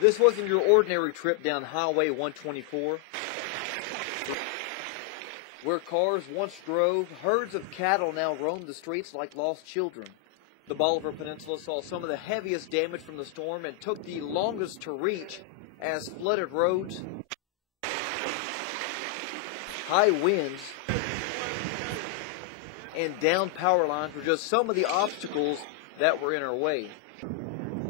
This wasn't your ordinary trip down Highway 124. Where cars once drove, herds of cattle now roam the streets like lost children. The Bolivar Peninsula saw some of the heaviest damage from the storm and took the longest to reach as flooded roads, high winds, and downed power lines were just some of the obstacles that were in our way.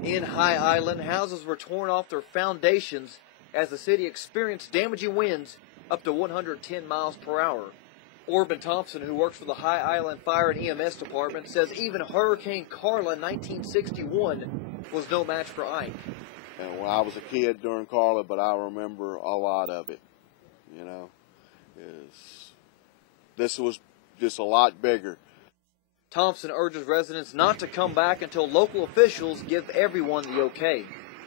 In High Island, houses were torn off their foundations as the city experienced damaging winds up to 110 miles per hour. Orban Thompson, who works for the High Island Fire and EMS Department, says even Hurricane Carla in 1961 was no match for Ike. And when I was a kid during Carla, but I remember a lot of it, you know. This was just a lot bigger. Thompson urges residents not to come back until local officials give everyone the okay.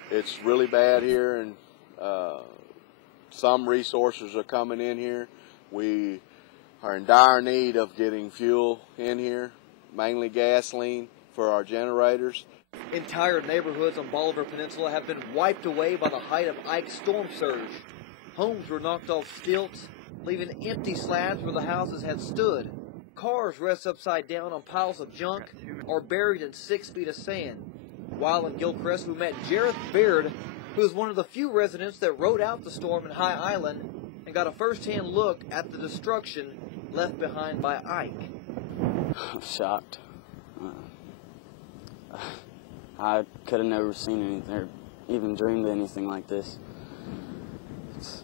It's really bad here, and some resources are coming in here. We are in dire need of getting fuel in here, mainly gasoline for our generators. Entire neighborhoods on Bolivar Peninsula have been wiped away by the height of Ike's storm surge. Homes were knocked off stilts, leaving empty slabs where the houses had stood. Cars rest upside down on piles of junk or buried in 6 feet of sand. While in Gilchrist, we met Jareth Beard, who is one of the few residents that rode out the storm in High Island and got a first-hand look at the destruction left behind by Ike. I'm shocked. I could have never seen anything or even dreamed of anything like this. It's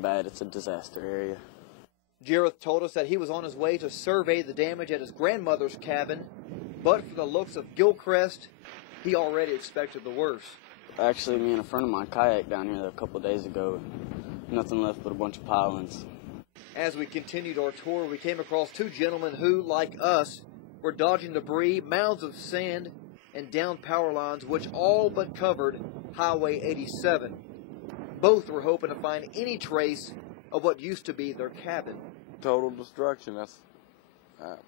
bad. It's a disaster area. Jareth told us that he was on his way to survey the damage at his grandmother's cabin, but from the looks of Gilchrist, he already expected the worst. Actually, me and a friend of mine kayaked down here a couple of days ago. Nothing left but a bunch of pilings. As we continued our tour, we came across two gentlemen who, like us, were dodging debris, mounds of sand, and downed power lines, which all but covered Highway 87. Both were hoping to find any trace of what used to be their cabin. Total destruction. That's,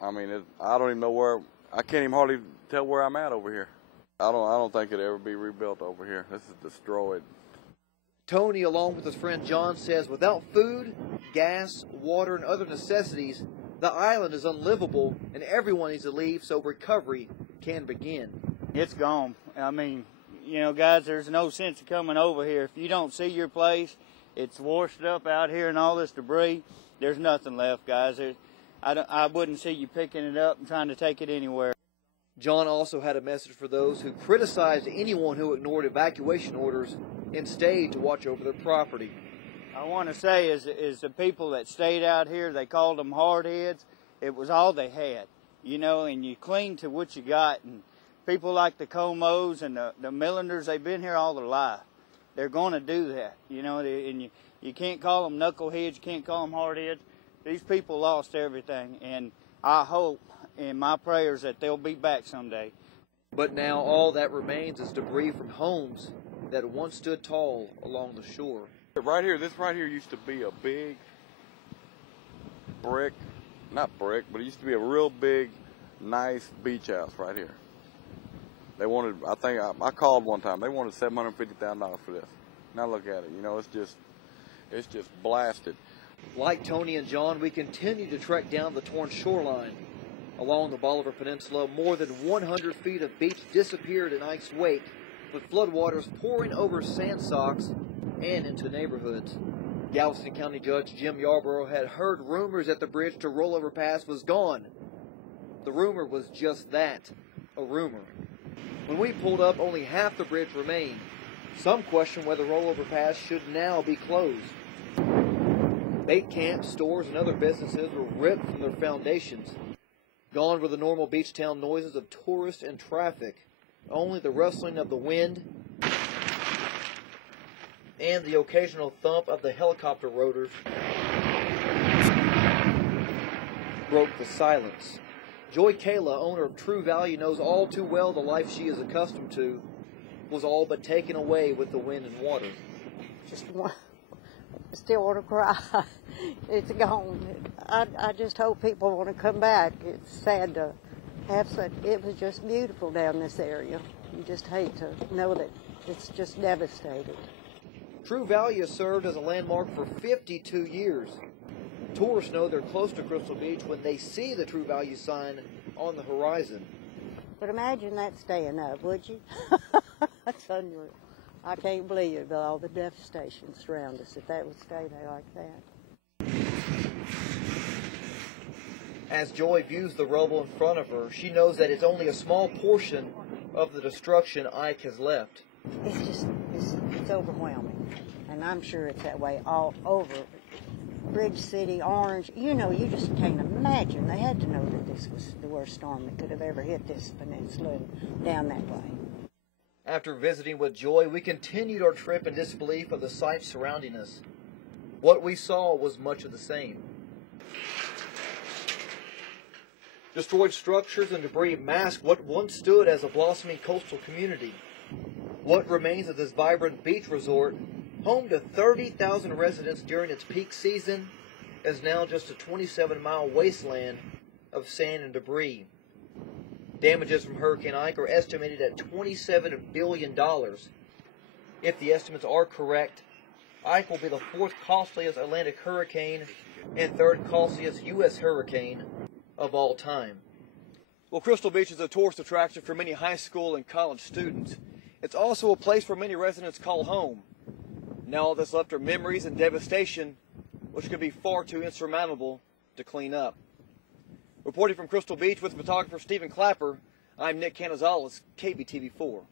I mean, I don't even know where. I can't even hardly tell where I'm at over here. I don't think it'll ever be rebuilt over here. This is destroyed. Tony, along with his friend John, says without food, gas, water, and other necessities, the island is unlivable and everyone needs to leave so recovery can begin. It's gone. I mean, you know, guys, there's no sense of coming over here. If you don't see your place, it's washed up out here and all this debris. There's nothing left, guys. I wouldn't see you picking it up and trying to take it anywhere. John also had a message for those who criticized anyone who ignored evacuation orders and stayed to watch over their property. I want to say is the people that stayed out here, they called them hardheads. It was all they had, you know, and you cling to what you got. And people like the Comos and the Millanders, they've been here all their life. They're going to do that, you know, and you can't call them knuckleheads, you can't call them hardheads. These people lost everything, and I hope in my prayers that they'll be back someday. But now all that remains is debris from homes that once stood tall along the shore. Right here, this right here used to be a big brick, not brick, but it used to be a real big, nice beach house right here. They wanted, I think, I called one time, they wanted $750,000 for this. Now look at it, you know, it's just blasted. Like Tony and John, we continue to trek down the torn shoreline. Along the Bolivar Peninsula, more than 100 feet of beach disappeared in Ike's wake, with floodwaters pouring over sand socks and into neighborhoods. Galveston County Judge Jim Yarborough had heard rumors that the bridge to Rollover Pass was gone. The rumor was just that, a rumor. When we pulled up, only half the bridge remained. Some question whether Rollover Pass should now be closed. Bait camps, stores, and other businesses were ripped from their foundations. Gone were the normal beach town noises of tourists and traffic. Only the rustling of the wind and the occasional thump of the helicopter rotors broke the silence. Joy Kayla, owner of True Value, knows all too well the life she is accustomed to was all but taken away with the wind and water. Still want to cry. It's gone. I just hope people want to come back. It's sad to it was just beautiful down this area. You just hate to know that it's just devastated. True Valley has served as a landmark for 52 years. Tourists know they're close to Crystal Beach when they see the True Value sign on the horizon. But imagine that staying up, would you? That's unreal. I can't believe it, all the devastation around us, if that would stay there like that. As Joy views the rubble in front of her, she knows that it's only a small portion of the destruction Ike has left. It's overwhelming. And I'm sure it's that way all over. Bridge City, Orange, you know, you just can't imagine. They had to know that this was the worst storm that could have ever hit this peninsula and down that way. After visiting with Joy, we continued our trip in disbelief of the sights surrounding us. What we saw was much of the same. Destroyed structures and debris mask what once stood as a blossoming coastal community. What remains of this vibrant beach resort, home to 30,000 residents during its peak season, is now just a 27-mile wasteland of sand and debris. Damages from Hurricane Ike are estimated at $27 billion. If the estimates are correct, Ike will be the fourth costliest Atlantic hurricane and third costliest U.S. hurricane of all time. Well, Crystal Beach is a tourist attraction for many high school and college students. It's also a place where many residents call home. Now all that's left are memories and devastation, which could be far too insurmountable to clean up. Reporting from Crystal Beach with photographer Stephen Clapper, I'm Nick Canizales, KBTV 4.